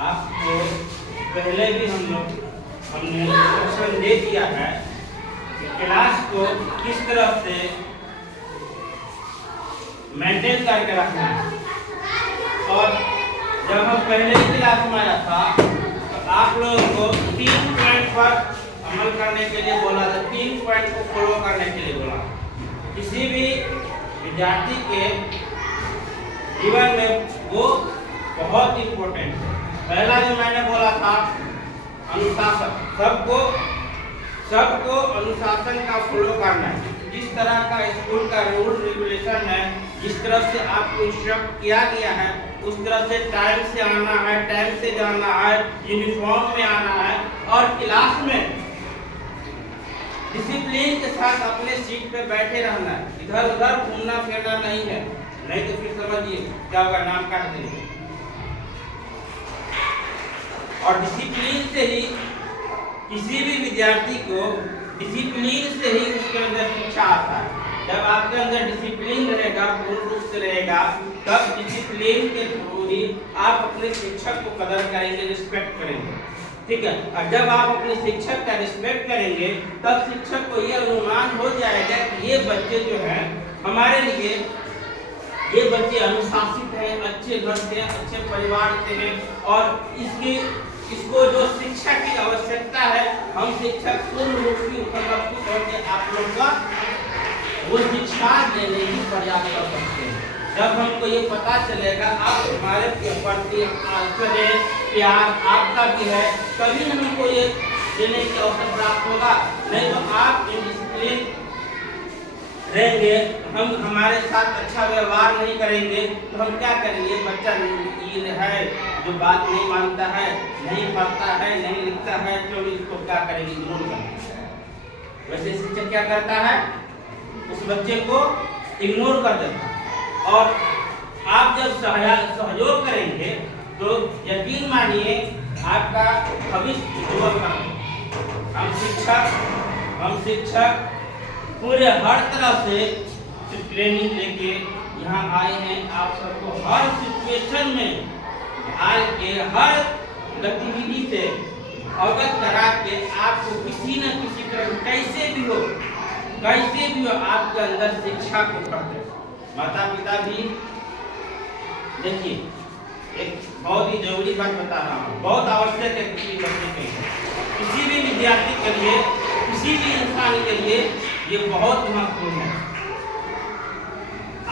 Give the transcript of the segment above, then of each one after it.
आपको पहले भी हमने इंस्ट्रक्शन दे दिया है कि क्लास को किस तरह से मेंटेन करके रखना है। और जब हम पहले ही क्लास में आया था तो आप लोगों को 3 पॉइंट पर अमल करने के लिए बोला था, 3 पॉइंट को फॉलो करने के लिए बोला। किसी भी विद्यार्थी के जीवन में वो बहुत इम्पोर्टेंट है। पहला जो मैंने बोला था अनुशासन, सबको अनुशासन का फॉलो करना है। जिस तरह का स्कूल का रूल रेगुलेशन है, जिस तरह से आपको इंस्ट्रक्ट किया गया है, उस तरह से टाइम से आना है, टाइम से जाना है, यूनिफॉर्म में आना है और क्लास में डिसिप्लिन के साथ अपने सीट पे बैठे रहना है। इधर उधर घूमना फिरना नहीं है, नहीं तो फिर समझिए क्या होगा, नाम काट देंगे। और डिसिप्लिन से ही किसी भी विद्यार्थी को डिसिप्लिन से ही उसके अंदर शिक्षा आता है। जब आपके अंदर डिसिप्लिन रहेगा, पूर्ण रूप से रहेगा, तब डिसिप्लिन के थ्रू ही आप अपने शिक्षक को कदर करेंगे, रिस्पेक्ट करेंगे। ठीक है, और जब आप अपने शिक्षक का रिस्पेक्ट करेंगे तब शिक्षक को यह अनुमान हो जाएगा कि ये बच्चे जो हैं हमारे लिए, ये बच्चे अनुशासित हैं, अच्छे घर से, अच्छे परिवार से हैं और इसको जो शिक्षा की आवश्यकता है, हम शिक्षक पूर्ण रूप से उपलब्ध करके आप लोग का वो शिक्षा देने की प्रयास कर सकते हैं। जब हमको ये पता चलेगा आप हमारे प्रति प्यार आपका भी है, तभी हमको ये देने की अवसर प्राप्त होगा। नहीं तो आप इंडिसिप्लिन रहेंगे, हम हमारे साथ अच्छा व्यवहार नहीं करेंगे तो हम क्या करेंगे। बच्चा ये है जो बात नहीं मानता है, नहीं पढ़ता है, नहीं लिखता है, तो इसको क्या करेंगे, इग्नोर करेंगे। वैसे शिक्षक क्या करता है, उस बच्चे को इग्नोर कर देता है। और आप जब सहयोग करेंगे तो यकीन मानिए आपका भविष्य उज्जवल होगा। हम शिक्षक पूरे हर तरह से ट्रेनिंग लेके यहाँ आए हैं। आप सबको हर सिचुएशन में हाल के हर गतिविधि से अवगत करा के आपको किसी न किसी तरह कैसे भी हो आपके अंदर शिक्षा को पढ़ते। माता पिता भी देखिए, एक बहुत ही जरूरी बात बता रहा हूँ, बहुत आवश्यक है किसी बच्चे के लिए, किसी भी विद्यार्थी के लिए, किसी भी इंसान के लिए ये बहुत महत्वपूर्ण है।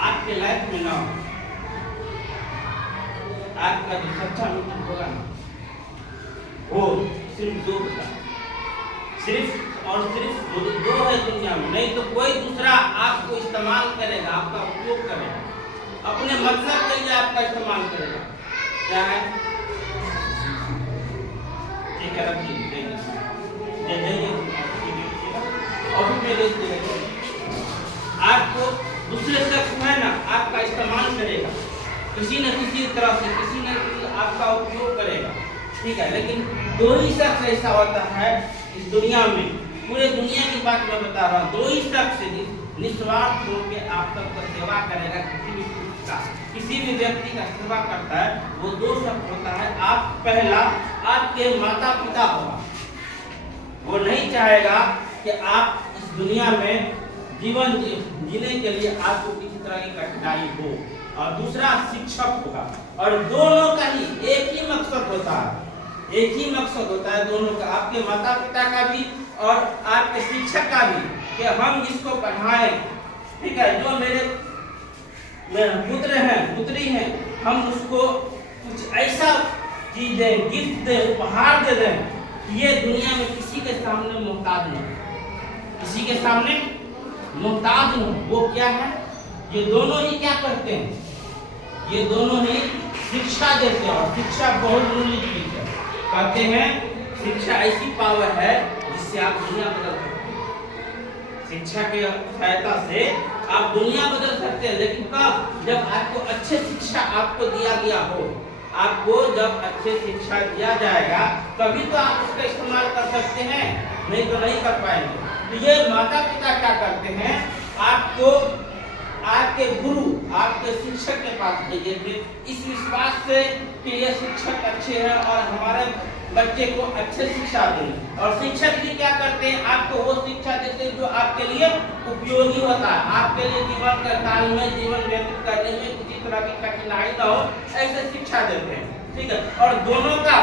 आपके लाइफ में ना आपका जो सच्चा मित्र होगा ना, वो सिर्फ दो होगा, सिर्फ और सिर्फ दो है दुनिया में। नहीं तो कोई दूसरा आपको इस्तेमाल करेगा, आपका उपयोग करेगा, अपने मतलब के लिए आपका इस्तेमाल करेगा। क्या है, ठीक है, रखिए आपको दूसरे शख्स है ना आपका इस्तेमाल करेगा, किसी न किसी तरह से, किसी न किसी आपका उपयोग करेगा। ठीक है, लेकिन दो ही शख्स ऐसा होता है इस दुनिया में, पूरे दुनिया की बात मैं बता रहा हूँ, दो ही शख्स निस्वार्थ होकर आप सबका सेवा करेगा। किसी भी व्यक्ति का सेवा करता है, वो दो शख्स होता है। आप पहला आपके माता पिता होगा, वो नहीं चाहेगा कि आप इस दुनिया में जीवन जीने के लिए आपको किसी तरह की कठिनाई हो। और दूसरा शिक्षक होगा, और दोनों का ही एक ही मकसद होता है, दोनों का, आपके माता पिता का भी और आपके शिक्षक का भी, कि हम इसको पढ़ाएं। ठीक है, जो मेरे पुत्र हैं, पुत्री हैं, हम उसको कुछ ऐसा चीज दें, गिफ्ट दें, उपहार दे दें कि ये दुनिया में किसी के सामने मोहताज नहीं, किसी के सामने मोहताज नहीं। वो क्या है, ये दोनों ही क्या करते हैं, ये दोनों ही शिक्षा देते हैं। और शिक्षा बहुत जरूरी चीज है। कहते हैं शिक्षा ऐसी पावर है जिससे आप दुनिया बदल सकते हैं। शिक्षा के सहायता से आप दुनिया बदल सकते हैं। लेकिन कब, जब आपको अच्छे शिक्षा आपको दिया गया हो, आपको जब अच्छे शिक्षा दिया जाएगा तभी तो आप उसका इस्तेमाल कर सकते हैं, नहीं तो नहीं कर पाएंगे। तो ये माता पिता क्या करते हैं, आपको आपके गुरु, आपके शिक्षक के पास भेजे थे, इस विश्वास से कि ये शिक्षक अच्छे हैं और हमारे बच्चे को अच्छे शिक्षा दें। और शिक्षक भी क्या करते हैं, आपको वो शिक्षा देते हैं जो आपके लिए उपयोगी होता है, आपके लिए जीवन का काल में जीवन व्यतीत करने में किसी तरह की कठिनाई न हो, ऐसे शिक्षा देते हैं। ठीक है, और दोनों का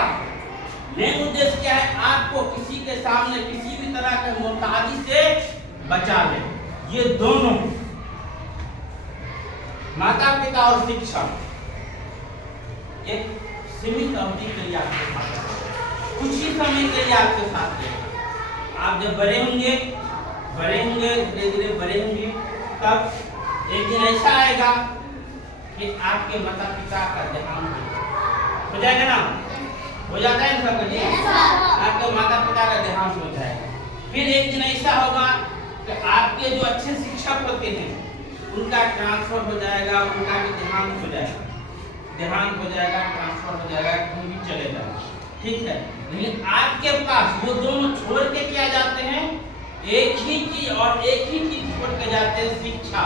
मेन उद्देश्य क्या है, आपको किसी के सामने किसी भी तरह के मोहताजी से बचा ले। ये दोनों माता पिता और शिक्षक एक सीमित अवधि के लिए आपके साथ, कुछ ही समय के लिए आपके साथ रहेगा। आप जब बड़े होंगे धीरे धीरे बड़े होंगे, तब एक दिन ऐसा आएगा कि आपके माता पिता का देहांत हो जाएगा ना, हो जाता है ना सबका जी, आपके माता पिता का देहांत हो जाएगा। फिर एक दिन ऐसा होगा कि आपके जो अच्छे शिक्षक होते हैं उनका ट्रांसफर हो जाएगा, उनका भी देहांत हो जाएगा, ट्रांसफर हो जाएगा, कहीं भी चले जाएगा। ठीक है, लेकिन आपके पास वो दोनों छोड़ के क्या जाते हैं, एक ही चीज और एक ही चीज छोड़ के जाते हैं, शिक्षा,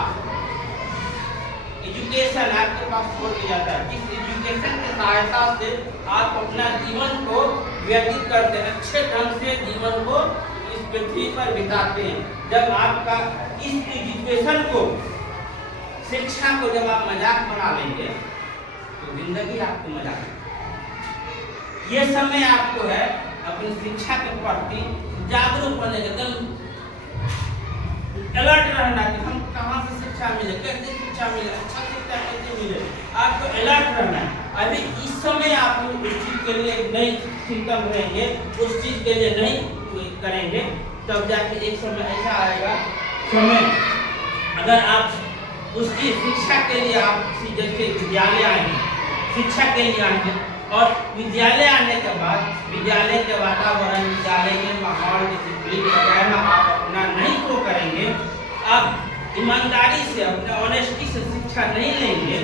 एजुकेशन आपके पास छोड़ के जाता है। इस एजुकेशन की सहायता से आप अपना जीवन को व्यतीत करते हैं, अच्छे ढंग से जीवन को इस पृथ्वी पर बिताते हैं। जब आपका इस एजुकेशन को, शिक्षा को जब आप मजाक बना लेंगे तो जिंदगी आपको मजाक, ये समय आपको है अपनी शिक्षा के प्रति जागरूक होने का, एकदम अलर्ट रहना कि हम कहाँ से शिक्षा मिले, कैसे शिक्षा मिले, अच्छा शिक्षा कैसे मिले, आपको अलर्ट रहना है। अभी इस समय आप उस चीज के लिए नहीं चिंतन रहेंगे, उस चीज के लिए नहीं करेंगे, तब जाके एक समय ऐसा आएगा, समय अगर आप उसकी शिक्षा के लिए आप जैसे विद्यालय आएंगे, शिक्षा के लिए आएंगे, और विद्यालय आने के बाद विद्यालय के वातावरण, विद्यालय के माहौल, डिसिप्लिन वगैरह आप अपना नहीं तो करेंगे, आप ईमानदारी से, अपने ऑनेस्टी से शिक्षा नहीं लेंगे,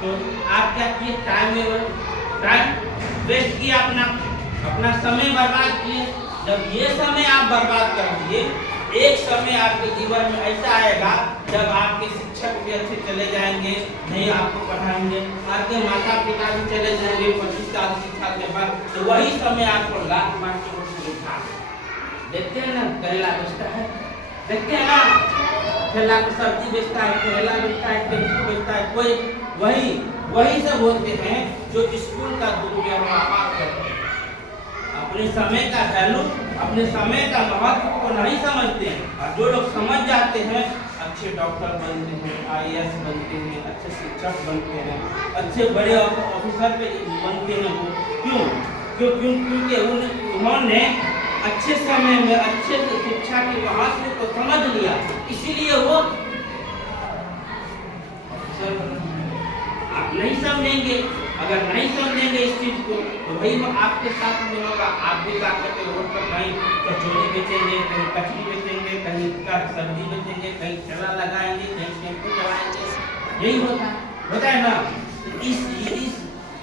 तो आप क्या किए, टाइम वेस्ट किया, अपना समय बर्बाद किए। जब ये समय आप बर्बाद कर दिए, एक समय आपके जीवन में ऐसा आएगा जब आपके शिक्षक भी अच्छे चले जाएंगे, नहीं आपको पढ़ाएंगे, आपके माता पिता भी चले जाएंगे 25 साल शिक्षा के बाद, तो वही समय आपको लात मार के उठा, देखते हैं ना, करेला बेचता है, देखते हैं ना, ठेला पे सब्जी बेचता है, करेला बेचता है, टेम्पू बेचता है, कोई वही सब होते हैं जो स्कूल का दुर्व्यवहार करते हैं, अपने समय का वैल्यू, अपने समय का महत्व को नहीं समझते हैं। और जो लोग समझ जाते हैं, अच्छे डॉक्टर बनते हैं, IAS बनते हैं, अच्छे शिक्षक बनते हैं, अच्छे बड़े ऑफिसर पे बनते हैं। वो क्योंकि उन्होंने अच्छे समय में अच्छे से शिक्षा के महत्व को समझ लिया, इसीलिए वो आप नहीं समझेंगे। अगर नहीं समझेंगे इस चीज को, तो वही आपके साथ में होगा, आप भी क्या करते रोड पर कहीं कचौड़ी बेचेंगे, कहीं कचरी बेचेंगे, कहीं सब्जी बेचेंगे, कहीं ठेला लगाएंगे, कहीं टेम्पो चलाएंगे, यही होता है ना।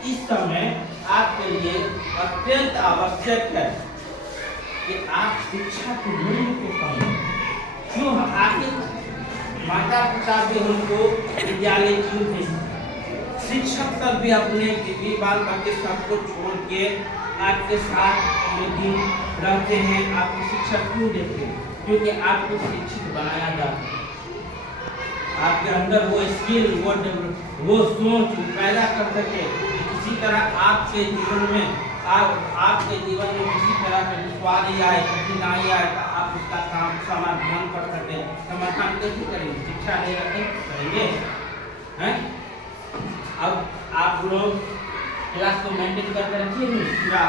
इस समय आपके लिए अत्यंत आवश्यक है कि आप शिक्षा के मूल्य को समझें। क्यों आखिर माता पिता भी उनको विद्यालय क्यों भेजते, शिक्षक सब भी अपने बीवी बाल बच्चे सबको छोड़ के आपके साथ दिन रहते हैं, आपको शिक्षा क्यों देते हैं, क्योंकि आपको शिक्षित बनाया जाता है, आपके अंदर वो स्किल, वो सोच पैदा कर सके, किसी तरह आपके जीवन में किसी तरह का स्वाद आए, कठिनाई आए, तो आप उसका समाधान कर सके। समाधान कैसे करेंगे, शिक्षा नहीं करेंगे हैं। अब आप लोग क्लास को मेंटेन करके रखिए, पूरा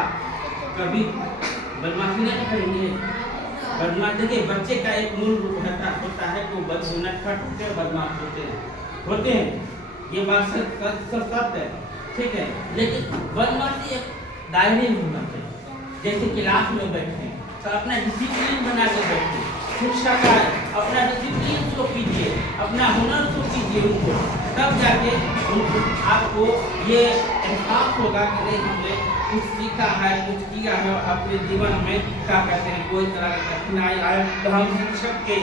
कभी बदमाशी नहीं करेंगे। बदमाश देखिए, बच्चे का एक मूल रूप होता है कि नटखट होते हैं, बदमाश होते हैं, ये बात सत्य है, ठीक है। लेकिन बदमाशी एक दायरे में होना चाहिए। जैसे क्लास में बैठे तो अपना डिसिप्लिन बना के बैठे, शिक्षा का अपना डिसिप्लिन शो कीजिए, अपना हुनर शो कीजिए उनको, तब जाके उनको आपको ये एहसास होगा कि नहीं हमने कुछ सीखा है, कुछ किया है अपने जीवन में, क्या कहते हैं, कोई तरह की कठिनाई आए तो हम शिक्षक के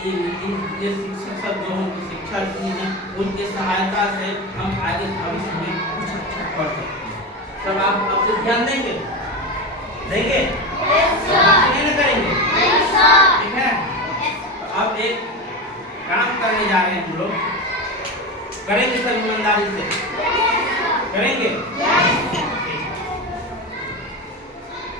ये शिक्षक सब जो हमको शिक्षा दी है उनके सहायता से हम आगे भविष्य में कुछ अच्छा कर सकते हैं। सब आप आपसे ध्यान देंगे देंगे नहीं ना करेंगे ठीक है। तो अब एक काम करने जा रहे हैं हम लोग, करेंगे सब ईमानदारी से करेंगे।